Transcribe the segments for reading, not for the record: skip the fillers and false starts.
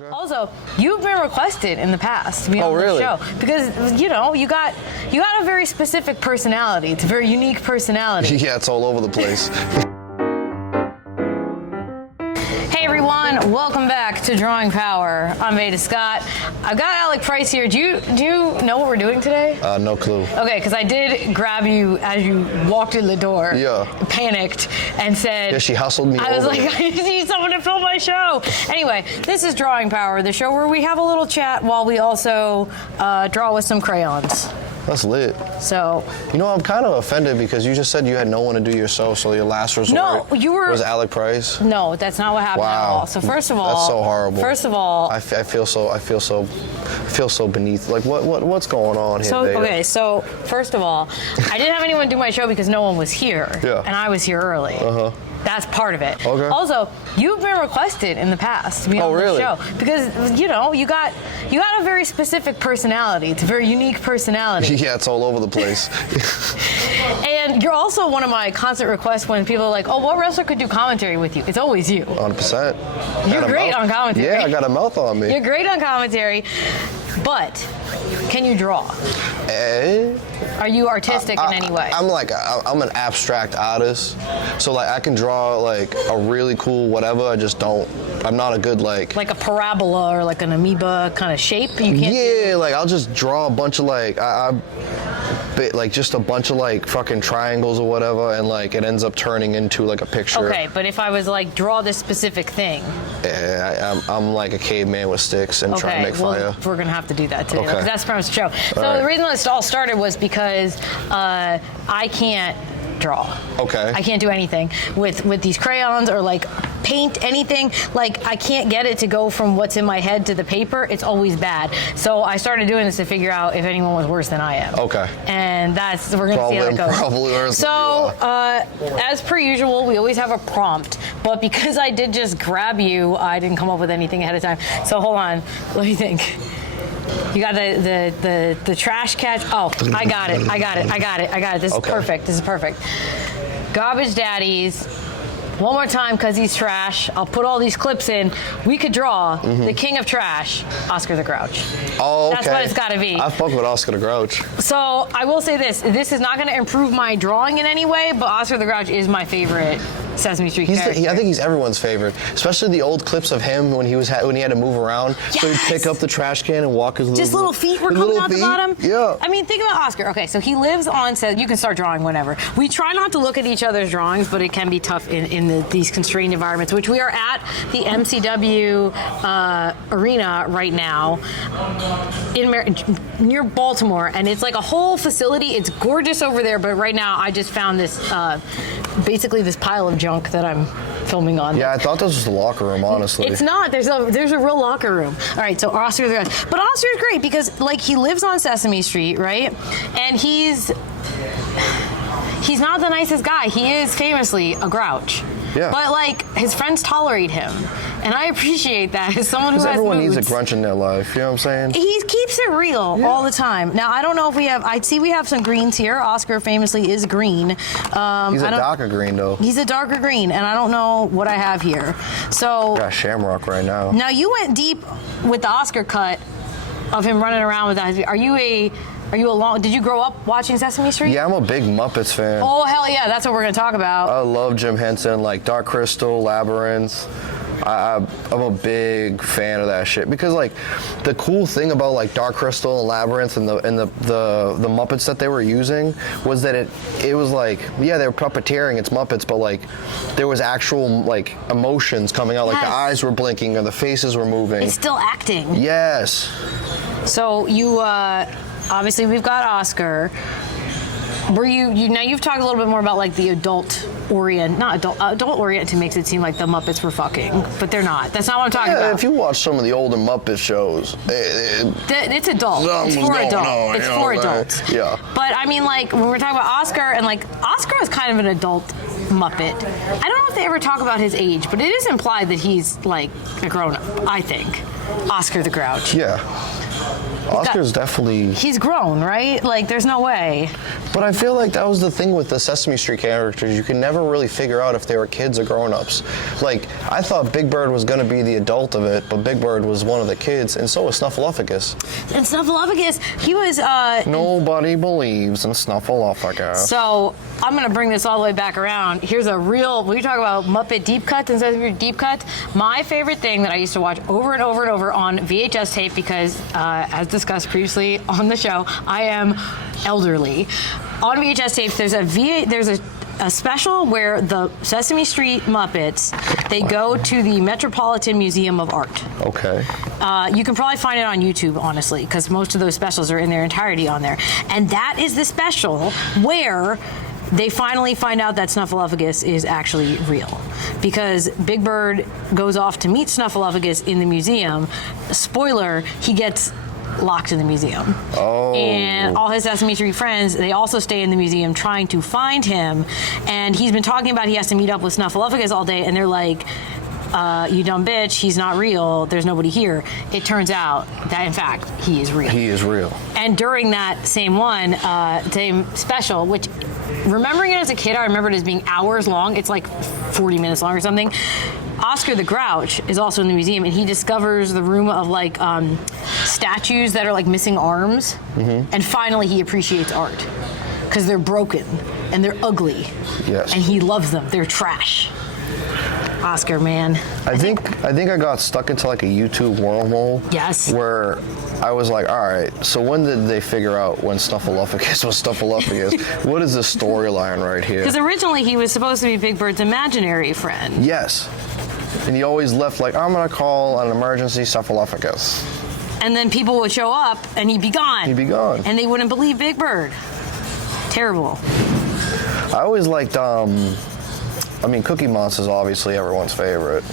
Okay. Also, you've been requested in the past to be on the show because you got a very specific personality. It's a very unique personality. Yeah, it's all over the place. Hey everyone, welcome back to Drawing Power. I'm Veda Scott. I've got Alec Price here. Do you know what we're doing today? No clue. Okay, because I did grab you as you walked in the door. Yeah. Panicked and said. Yeah, she hustled me. I was like, I need someone to film my show. Anyway, this is Drawing Power, the show where we have a little chat while we also draw with some crayons. That's lit. So. You know, I'm kind of offended because you just said you had no one to do your show, so your last resort was Alec Price. No, that's not what happened at all. So first of all, that's so horrible. First of all, I feel so beneath. Like what's going on here? Okay, so first of all, I didn't have anyone do my show because no one was here. Yeah. And I was here early. That's part of it. Okay. Also, you've been requested in the past to be on the show because you got a very specific personality. It's a very unique personality. Yeah, it's all over the place. And you're also one of my constant requests when people are like, "Oh, what wrestler could do commentary with you?" It's always you. 100%. You're great on commentary. Yeah, I got a mouth on me. You're great on commentary, but can you draw? Are you artistic in any way? I'm an abstract artist, so like I can draw like a really cool whatever. I just don't. I'm not a good like a parabola or like an amoeba kind of shape. You can't. Yeah, like I'll just draw a bunch of like just a bunch of like fucking triangles or whatever, and like it ends up turning into like a picture. Okay, but if I was like draw this specific thing. Yeah, I'm like a caveman with sticks and trying to make fire. We're gonna have to do that today. Okay. That's the premise of the show. So the reason this all started was because I can't draw. Okay. I can't do anything with these crayons or like paint anything. Like I can't get it to go from what's in my head to the paper. It's always bad. So I started doing this to figure out if anyone was worse than I am. Okay. And we're gonna see how it goes. Probably worse. So as per usual, we always have a prompt. But because I did just grab you, I didn't come up with anything ahead of time. So hold on. Let me think. You got the trash catch. Oh, I got it. This is perfect. This is perfect. Garbage Daddies. One more time, because he's trash. I'll put all these clips in. We could draw the king of trash, Oscar the Grouch. Oh, okay. That's what it's got to be. I fuck with Oscar the Grouch. So I will say this. This is not going to improve my drawing in any way, but Oscar the Grouch is my favorite Sesame Street character. I think he's everyone's favorite, especially the old clips of him when he had to move around. Yes. So he'd pick up the trash can and walk his little feet were coming out the bottom. Yeah. I mean, think about Oscar. Okay, so he lives on set. You can start drawing whenever. We try not to look at each other's drawings, but it can be tough in these constrained environments, which we are at the MCW arena right now near Baltimore, and it's like a whole facility. It's gorgeous over there, but right now I just found this basically this pile of junk that I'm filming on. Yeah, I thought this was the locker room, honestly. It's not. There's a real locker room. All right, so Oscar the Grouch. But Oscar's great because like he lives on Sesame Street, right? And he's not the nicest guy. He is famously a grouch. Yeah. But like his friends tolerate him. And I appreciate that as someone who has everyone moods. needs a grunch in their life, you know what I'm saying? He keeps it real all the time. Now, I don't know if we have some greens here. Oscar famously is green. He's a darker green, though. He's a darker green, and I don't know what I have here. So. I got Shamrock right now. Now, you went deep with the Oscar cut of him running around with that. Did you grow up watching Sesame Street? Yeah, I'm a big Muppets fan. Oh, hell yeah, that's what we're going to talk about. I love Jim Henson, like Dark Crystal, Labyrinth. I'm a big fan of that shit because like the cool thing about like Dark Crystal and Labyrinth and the Muppets that they were using was that it was like, yeah, they were puppeteering, it's Muppets, but like there was actual like emotions coming out, like the eyes were blinking or the faces were moving. It's still acting. Yes. So you obviously we've got Oscar. Were now you've talked a little bit more about like the adult oriented makes it seem like the Muppets were fucking, but they're not. That's not what I'm talking about. If you watch some of the older Muppet shows, it's adult. It's for adult. It's for adults. Yeah. But I mean, like when we're talking about Oscar, and like Oscar is kind of an adult Muppet. I don't know if they ever talk about his age, but it is implied that he's like a grown up. I think. Oscar the Grouch. Yeah. Oscar's definitely... He's grown, right? Like, there's no way. But I feel like that was the thing with the Sesame Street characters. You can never really figure out if they were kids or grown-ups. Like, I thought Big Bird was going to be the adult of it, but Big Bird was one of the kids, and so was Snuffleupagus. And Snuffleupagus, he was... Nobody believes in Snuffleupagus. So, I'm going to bring this all the way back around. Here's a real... We talk about Muppet deep cuts and Sesame Street deep cuts. My favorite thing that I used to watch over and over and over on VHS tape, because, as discussed previously on the show, I am elderly. On VHS tapes, there's a special where the Sesame Street Muppets, they go to the Metropolitan Museum of Art. Okay. You can probably find it on YouTube, honestly, because most of those specials are in their entirety on there. And that is the special where they finally find out that Snuffleupagus is actually real. Because Big Bird goes off to meet Snuffleupagus in the museum. Spoiler, he gets locked in the museum. Oh. And all his Sesame Street friends, they also stay in the museum trying to find him. And he's been talking about he has to meet up with Snuffleupagus all day, and they're like, you dumb bitch, he's not real, there's nobody here. It turns out that, in fact, he is real. He is real. And during that same special, which, remembering it as a kid, I remember it as being hours long. It's like 40 minutes long or something. Oscar the Grouch is also in the museum, and he discovers the room of like statues that are like missing arms. Mm-hmm. And finally, he appreciates art because they're broken and they're ugly. Yes. And he loves them. They're trash. Oscar, man. I think I got stuck into like a YouTube wormhole. Yes. Where I was like, all right, so when did they figure out when Snuffleupagus was Snuffleupagus? What is the storyline right here? Because originally he was supposed to be Big Bird's imaginary friend. Yes. And he always left like, I'm gonna call an emergency Snuffleupagus. And then people would show up and he'd be gone. He'd be gone. And they wouldn't believe Big Bird. Terrible. I always liked, Cookie Monster's obviously everyone's favorite.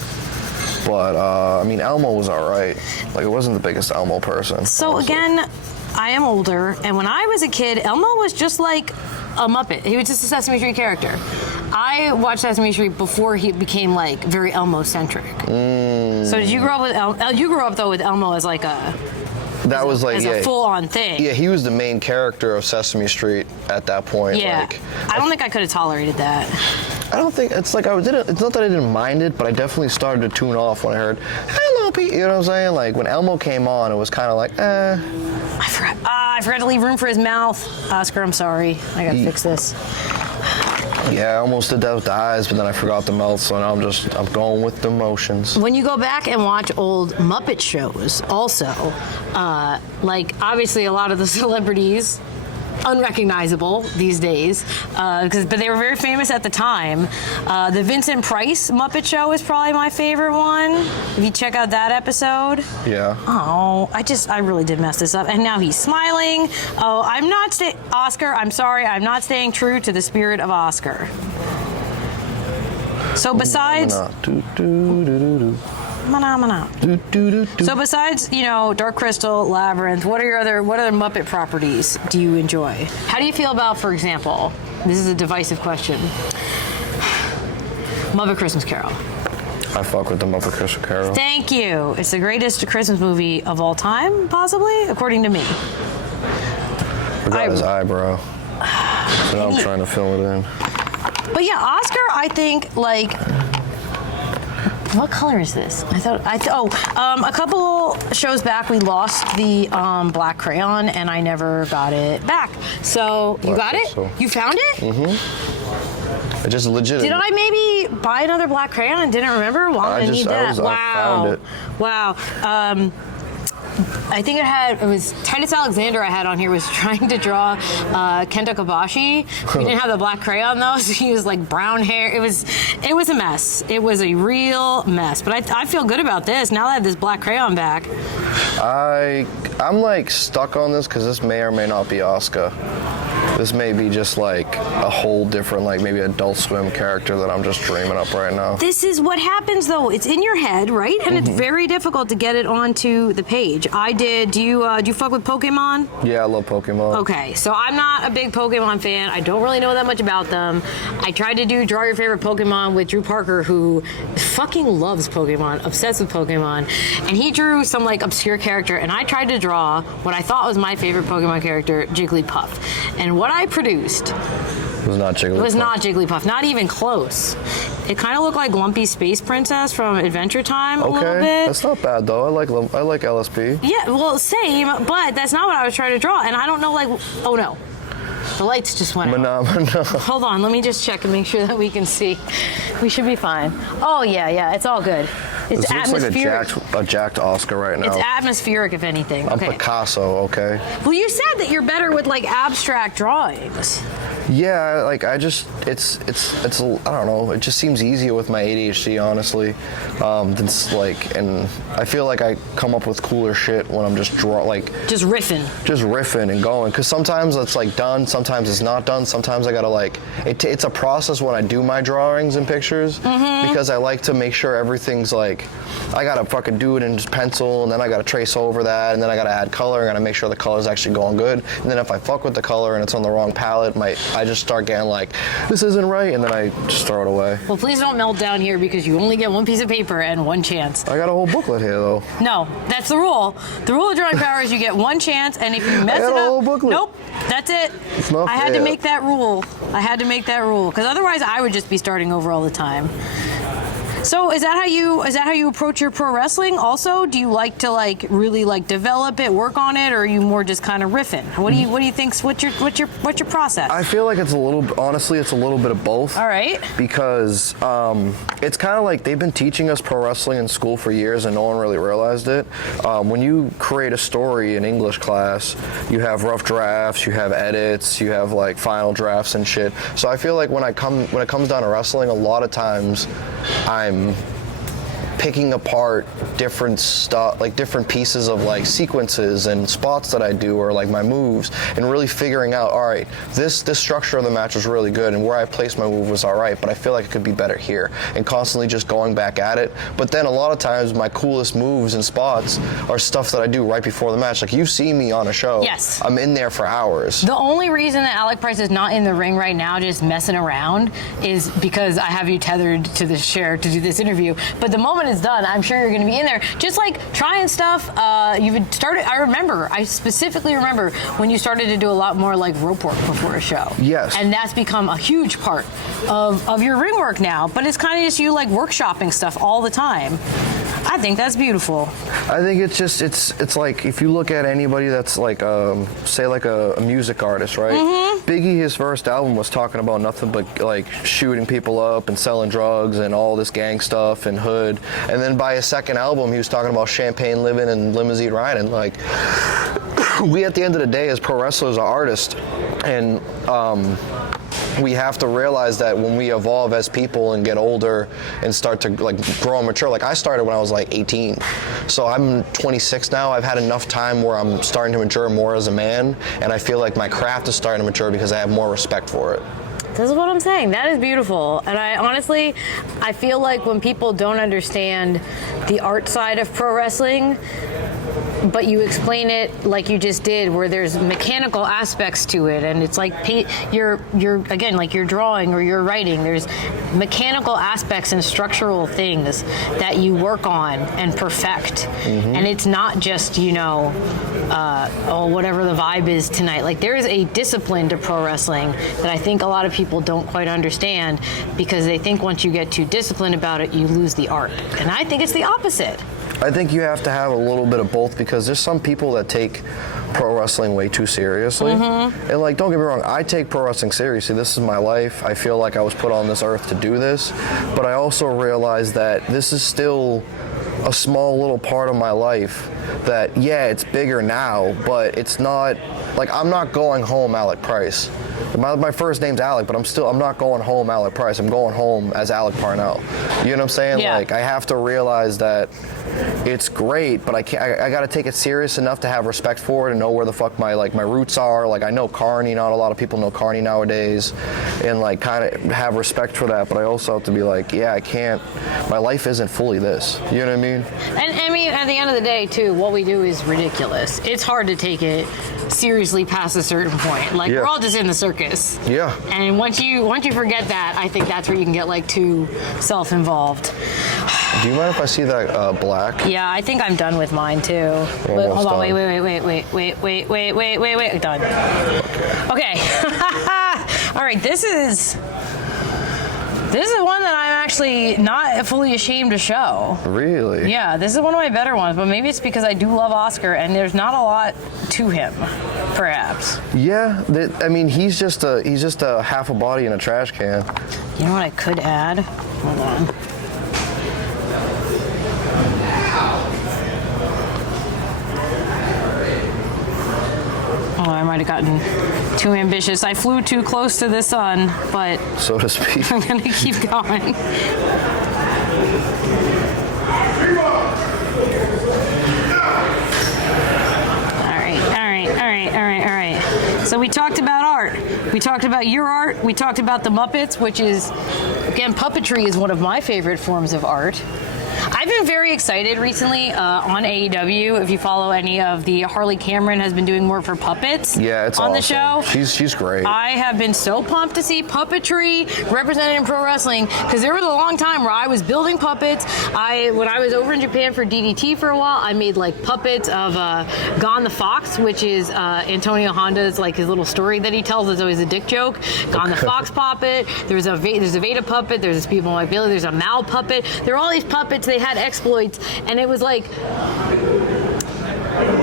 But, Elmo was alright. Like, it wasn't the biggest Elmo person. So, honestly. again, I am older, and when I was a kid, Elmo was just like a Muppet. He was just a Sesame Street character. I watched Sesame Street before he became, like, very Elmo-centric. So did you grow up with Elmo? You grew up, though, with Elmo as, like, a full-on thing. Yeah, he was the main character of Sesame Street at that point. Yeah. Like, I don't think I could have tolerated that. I don't think, it's like, it's not that I didn't mind it, but I definitely started to tune off when I heard, hello, Pete, you know what I'm saying? Like, when Elmo came on, it was kind of like, I forgot to leave room for his mouth. Oscar, I'm sorry. I gotta fix this. Yeah, I almost did that with the eyes, but then I forgot the mouth, so now I'm going with the motions. When you go back and watch old Muppet shows, also, obviously a lot of the celebrities, unrecognizable these days, but they were very famous at the time. The Vincent Price Muppet Show is probably my favorite one. If you check out that episode. Yeah. Oh, I really did mess this up. And now he's smiling. Oh, Oscar, I'm sorry, I'm not staying true to the spirit of Oscar. So besides... So besides, Dark Crystal, Labyrinth, what other Muppet properties do you enjoy? How do you feel about, for example, this is a divisive question, Muppet Christmas Carol? I fuck with the Muppet Christmas Carol. Thank you. It's the greatest Christmas movie of all time, possibly, according to me. Forgot his eyebrow. So I'm trying to fill it in. But yeah, Oscar, I think, what color is this? A couple shows back we lost the black crayon and I never got it back. So you got it? You found it? Mm-hmm. It just legit. Did I maybe buy another black crayon and didn't remember? Well, I need that. I found it. Wow. I think it was Titus Alexander I had on here was trying to draw Kenta Kobashi. He didn't have the black crayon though, so he was like brown hair. It was a mess. It was a real mess. But I feel good about this now that I have this black crayon back. I'm like stuck on this because this may or may not be Oscar. This may be just like a whole different, like maybe Adult Swim character that I'm just dreaming up right now. This is what happens though. It's in your head, right? And it's very difficult to get it onto the page. Do you fuck with Pokemon? Yeah, I love Pokemon. Okay, so I'm not a big Pokemon fan. I don't really know that much about them. I tried to do Draw Your Favorite Pokemon with Drew Parker, who fucking loves Pokemon, obsessed with Pokemon. And he drew some like obscure character, and I tried to draw what I thought was my favorite Pokemon character, Jigglypuff. And what I produced It was not Jigglypuff. It was not Jigglypuff, not even close. It kind of looked like Lumpy Space Princess from Adventure Time a little bit. That's not bad though. I like LSP. Yeah, well, same, but that's not what I was trying to draw. And I don't know, like, oh no. The lights just went out. Hold on, let me just check and make sure that we can see. We should be fine. Oh, yeah, it's all good. It's this atmospheric. Looks like a jacked Oscar right now. It's atmospheric, if anything. I'm Picasso, okay? Well, you said that you're better with, like, abstract drawings. Yeah, like I don't know. It just seems easier with my ADHD, honestly. And I feel like I come up with cooler shit when I'm just just riffing and going. Because sometimes it's like done, sometimes it's not done. Sometimes I gotta it's a process when I do my drawings and pictures because I like to make sure everything's like. I gotta fucking do it in just pencil, and then I gotta trace over that, and then I gotta add color. I gotta make sure the color's actually going good. And then if I fuck with the color and it's on the wrong palette, I just start getting like, this isn't right, and then I just throw it away. Well, please don't melt down here because you only get one piece of paper and one chance. I got a whole booklet here, though. No, that's the rule. The rule of drawing power is you get one chance, and if you mess it up, a whole booklet. Nope, that's it. It's not I had fair. to make that rule. Because otherwise I would just be starting over all the time. So is that how you approach your pro wrestling? Also, do you like to really develop it, work on it, or are you more just kind of riffing? What do you think's what's your process? I feel like it's a little bit of both. All right. Because it's kind of like they've been teaching us pro wrestling in school for years and no one really realized it. When you create a story in English class, you have rough drafts, you have edits, you have like final drafts and shit. So I feel like when it comes down to wrestling, a lot of times I'm picking apart different stuff, like different pieces of like sequences and spots that I do, or like my moves, and really figuring out, all right, this structure of the match was really good, and where I placed my move was all right, but I feel like it could be better here, and constantly just going back at it. But then a lot of times my coolest moves and spots are stuff that I do right before the match. Like you see me on a show, yes, I'm in there for hours. The only reason that Alec Price is not in the ring right now just messing around is because I have you tethered to the chair to do this interview. But the moment it's done, I'm sure you're going to be in there just like trying stuff. You've started, I specifically remember when you started to do a lot more like rope work before a show. Yes. And that's become a huge part of your ring work now, but it's kind of just you like workshopping stuff all the time. I think that's beautiful. I think it's like if you look at anybody that's like say like a music artist, right? Biggie, his first album was talking about nothing but like shooting people up and selling drugs and all this gang stuff and hood. And then by his second album, he was talking about champagne living and limousine riding. Like we at the end of the day as pro wrestlers are artists, and we have to realize that when we evolve as people and get older and start to like grow and mature, like I started when I was like 18. So I'm 26 now. I've had enough time where I'm starting to mature more as a man, and I feel like my craft is starting to mature because I have more respect for it. This is what I'm saying. That is beautiful. And I feel like when people don't understand the art side of pro wrestling, but you explain it like you just did, where there's mechanical aspects to it, and it's like you're again, like you're drawing or you're writing, there's mechanical aspects and structural things that you work on and perfect. And it's not just whatever the vibe is tonight. Like there is a discipline to pro wrestling that I think a lot of people don't quite understand, because they think once you get too disciplined about it, you lose the art. And I think it's the opposite. I think you have to have a little bit of both, because there's some people that take pro wrestling way too seriously. And like, don't get me wrong, I take pro wrestling seriously. This is my life. I feel like I was put on this earth to do this. But I also realize that this is still a small little part of my life that, yeah, it's bigger now, but it's not, like, I'm not going home Alec Price. My first name's Alec, but I'm not going home Alec Price. I'm going home as Alec Parnell. You know what I'm saying? Yeah. Like, I have to realize that it's great, but I got to take it serious enough to have respect for it and know where the fuck my roots are. Like, I know Carney, not a lot of people know Carney nowadays, and like kind of have respect for that, but I also have to be like, yeah, I can't, my life isn't fully this. You know what I mean? And I mean, at the end of the day, too, what we do is ridiculous. It's hard to take it seriously past a certain point. Like, Yeah. we're all just in the circus. Yeah. And once you forget that, I think that's where you can get like too self-involved. Do you mind if I see that black? Yeah, I think I'm done with mine too. But hold on, wait. Done. Okay. All right, this is one that I'm actually not fully ashamed to show. Really? Yeah, this is one of my better ones, but maybe it's because I do love Oscar and there's not a lot to him, perhaps. Yeah, I mean, he's just a half a body in a trash can. You know what I could add? Hold on. Oh, I might have gotten too ambitious. I flew too close to the sun, but So to speak. I'm gonna keep going. All right. So we talked about art. We talked about your art. We talked about the Muppets, which is, again, puppetry is one of my favorite forms of art. I've been very excited recently on AEW. If you follow any of the Harley Cameron has been doing more for puppets Yeah, it's on awesome. the show. She's great. I have been so pumped to see puppetry represented in pro wrestling because there was a long time where I was building puppets. When I was over in Japan for DDT for a while, I made like puppets of Gon the Fox, which is Antonio Honda's like his little story that he tells is always a dick joke. Gon the Fox puppet. There's a Veda puppet. There's a Speedball Mike Bailey. There's a Mal puppet. There are all these puppets. They had exploits, and it was like, it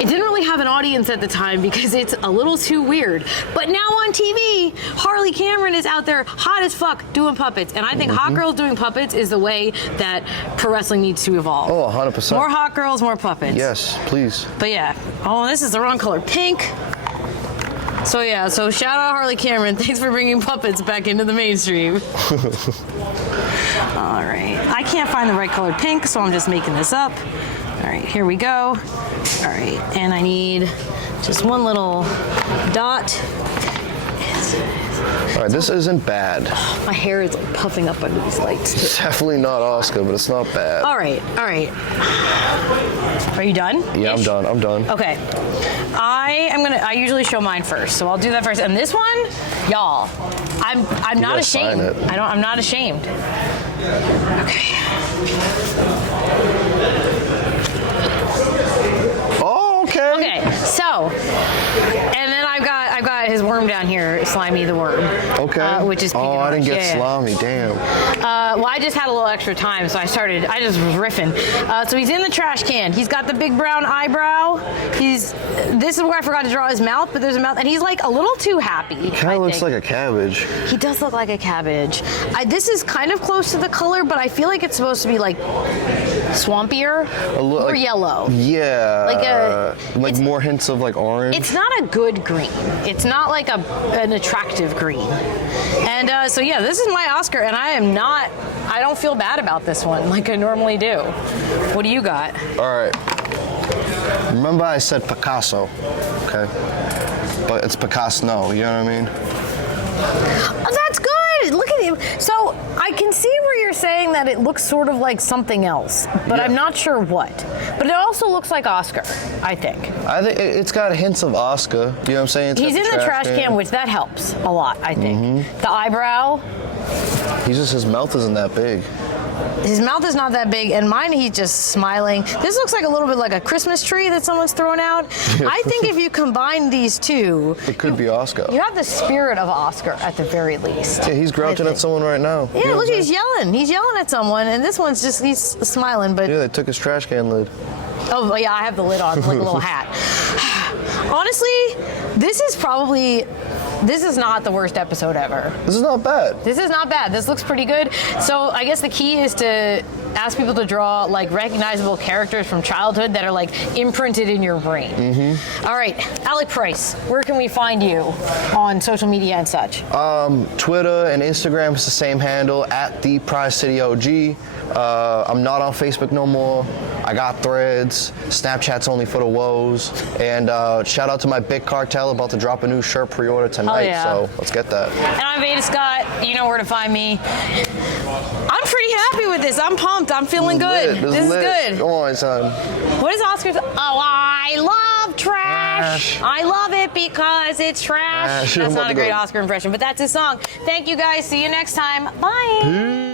didn't really have an audience at the time because it's a little too weird. But now on TV, Harley Cameron is out there hot as fuck doing puppets. And I think hot girls doing puppets is the way that pro wrestling needs to evolve. Oh, 100%. More hot girls, more puppets. Yes, please. But yeah. Oh, this is the wrong color. Pink. So yeah, so shout out Harley Cameron. Thanks for bringing puppets back into the mainstream. All right. I can't find the right colored pink, so I'm just making this up. All right, here we go. All right, and I need just one little dot. All right, this isn't bad. My hair is like puffing up under these lights. It's definitely not Oscar, but it's not bad. All right. Are you done? Yeah, I'm done. Okay. I usually show mine first, so I'll do that first. And this one, y'all, I'm not ashamed. I'm not ashamed. Okay. Oh, okay. Okay. So, and then I've got his worm down here, Slimy the Worm. Okay. Which is oh, I didn't get Slimy. Damn. Well, I just had a little extra time, so I just was riffing. So he's in the trash can. He's got the big brown eyebrow. This is where I forgot to draw his mouth, but there's a mouth, and he's like a little too happy. Kind of looks like a cabbage. He does look like a cabbage. This is kind of close to the color, but I feel like it's supposed to be like swampier or like, yellow. Yeah. Like more hints of like orange. It's not a good green. It's not like an attractive green. And so yeah, this is my Oscar, and I don't feel bad about this one like I normally do. What do you got? All right. Remember I said Picasso, okay? But it's Picasso, you know what I mean? Oh, that's good. Look at you. So I can see where you're saying that it looks sort of like something else, but I'm not sure what. But it also looks like Oscar, I think. I think it's got hints of Oscar. You know what I'm saying? He's in the trash can, which that helps a lot, I think. The eyebrow. His mouth isn't that big. His mouth is not that big, and mine, he's just smiling. This looks like a little bit like a Christmas tree that someone's thrown out. I think if you combine these two, it could be Oscar. You have the spirit of Oscar at the very least. Yeah, he's grouching at someone right now. Yeah, look, he's yelling. He's yelling at someone, and this one's just, he's smiling. But yeah, they took his trash can lid. Oh, yeah, I have the lid on, like a little hat. Honestly, this is not the worst episode ever. This is not bad. This is not bad. This looks pretty good. So I guess the key is to ask people to draw like recognizable characters from childhood that are like imprinted in your brain. Mm-hmm. All right, Alec Price, where can we find you on social media and such? Twitter and Instagram is the same handle, at the Price City OG. I'm not on Facebook no more. I got Threads. Snapchat's only for the woes. And shout out to my Big Cartel, about to drop a new shirt pre-order tonight. Yeah. So let's get that. And I'm Veda Scott. You know where to find me. I'm pretty happy with this. I'm pumped. I'm feeling good. This is good. Come on, son. What is Oscar's? Oh, I love trash. I love it because it's trash. That's not a great Oscar impression, but that's his song. Thank you guys. See you next time. Bye. Peace.